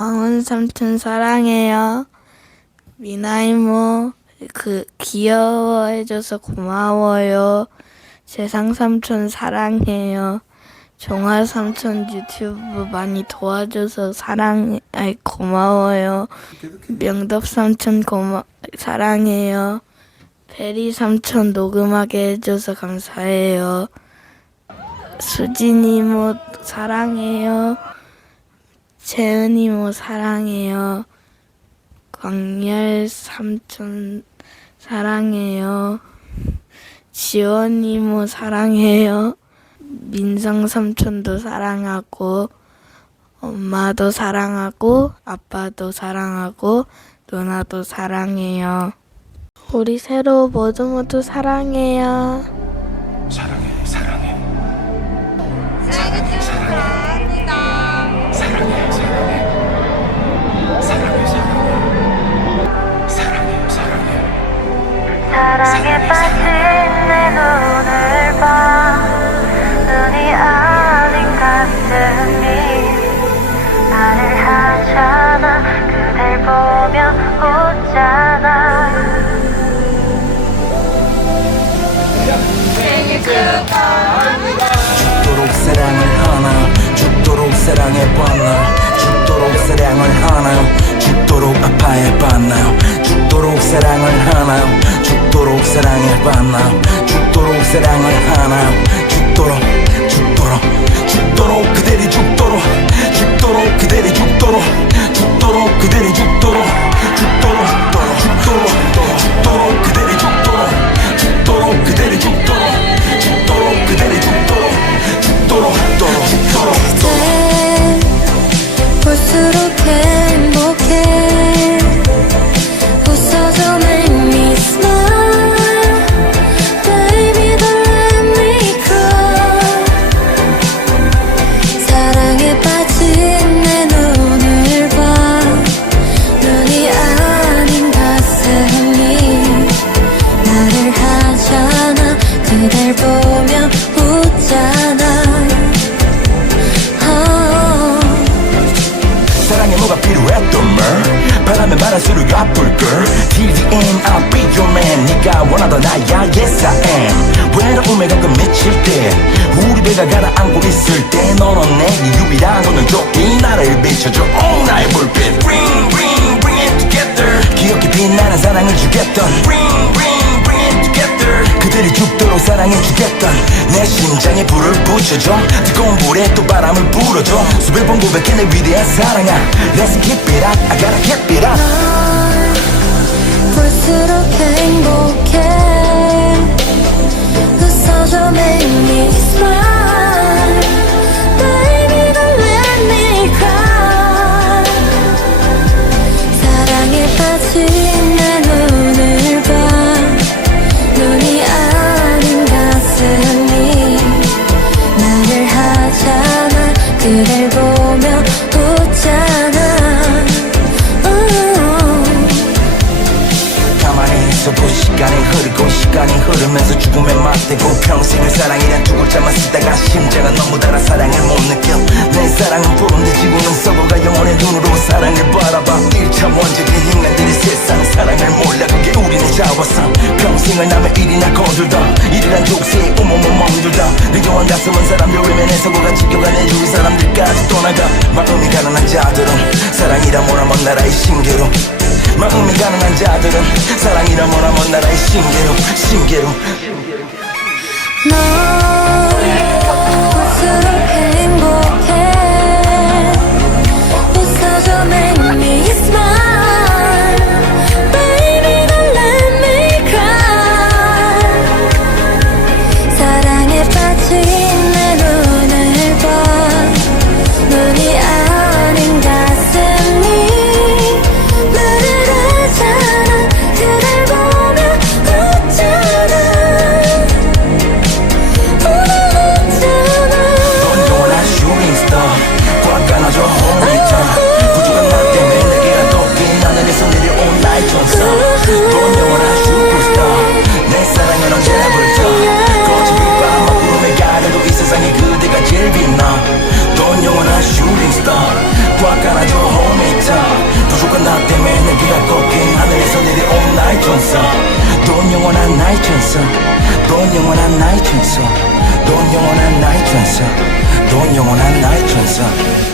황혼 삼촌 사랑해요. 미나 이모 그 귀여워해줘서 고마워요. 세상 삼촌 사랑해요. 종아 삼촌 유튜브 많이 도와줘서 사랑해 아이 고마워요. 명덕 삼촌 고마 사랑해요. 베리 삼촌 녹음하게 해줘서 감사해요. 수진 이모 사랑해요. 재은 이모 사랑해요. 광열 삼촌 사랑해요. 지원 이모 사랑해요. 민성 삼촌도 사랑하고 엄마도 사랑하고 아빠도 사랑하고 누나도 사랑해요. 우리 새로 모두 모두 사랑해요. 웃잖아. 죽도록 사랑을 하나 죽도록 사랑해봤나 죽도록 사랑을 하나 죽도록 아파해봤나요 죽도록 사랑을 하나요 죽도록 사랑해봤나 죽도록 사랑을 하나 죽도록 죽도록 죽도록 그대리 죽도록 죽도록 그대리 죽도록 죽도록 그대리 죽도록 사랑에 뭐가 필요했던 말 바람에 말할수록 아플 걸 Till the end I'll be your man 네가 원하던 나야 Yes I am 외로움에 가끔 미칠 때 우리 배가 가라앉고 있을 때 너는 내게 유일한 오늘 조끼 나를 비춰줘 Oh 나의 불빛 Bring bring bring it together 기억에 빛나는 사랑을 주겠던 Bring bring 그들이 죽도록 사랑해 주겠던 내 심장에 불을 붙여줘. 뜨거운 불에 또 바람을 불어줘. 수백 번 고백해 내 위대한 사랑아. Let's keep it up. I gotta keep it up. 볼수록 행복해. 웃어줘 make me 맞대고 평생을 사랑이란 두 글자만 쓰다가 심장은 너무 달아 사랑을 못 느껴. 내 사랑은 푸른데 지구는 썩어가 영원의 눈으로 사랑을 바라봐. 1차 원적인 인간들이 세상 사랑을 몰라. 그게 우리는 자왔어 평생을 남의 일이나 거들다. 이르란 족쇄에 온몸을 멍들다. 내교한 가슴은 사람들 외면에 서고가 지켜가 내 주위 사람들까지 떠나가. 마음이 가난한 자들은 사랑이라 뭐라 먼 나라의 신기로. 마음이 가능한 자들은 사랑이라 뭐라 먼 나라의 신기로. 신기로 那。 더 꽉안아줘. 홀리터 부족한 나 때문에 내게라도 빛나늘에서 내려온 나의 천사 넌 영원한 슈퍼스타. 내 사랑은 언제부터 거친 빛과 먹구름에 가려도 이 세상에 그대가 제일 빛나. 넌 영원한 슈팅스타 꽉안아줘 홀리터 부족한 나 때문에 내게라도 빛나늘에서 내려온 나의 천사 넌 영원한 나의 천사 넌 영원한 나의 천사 넌 영원한 나의 천사 sun.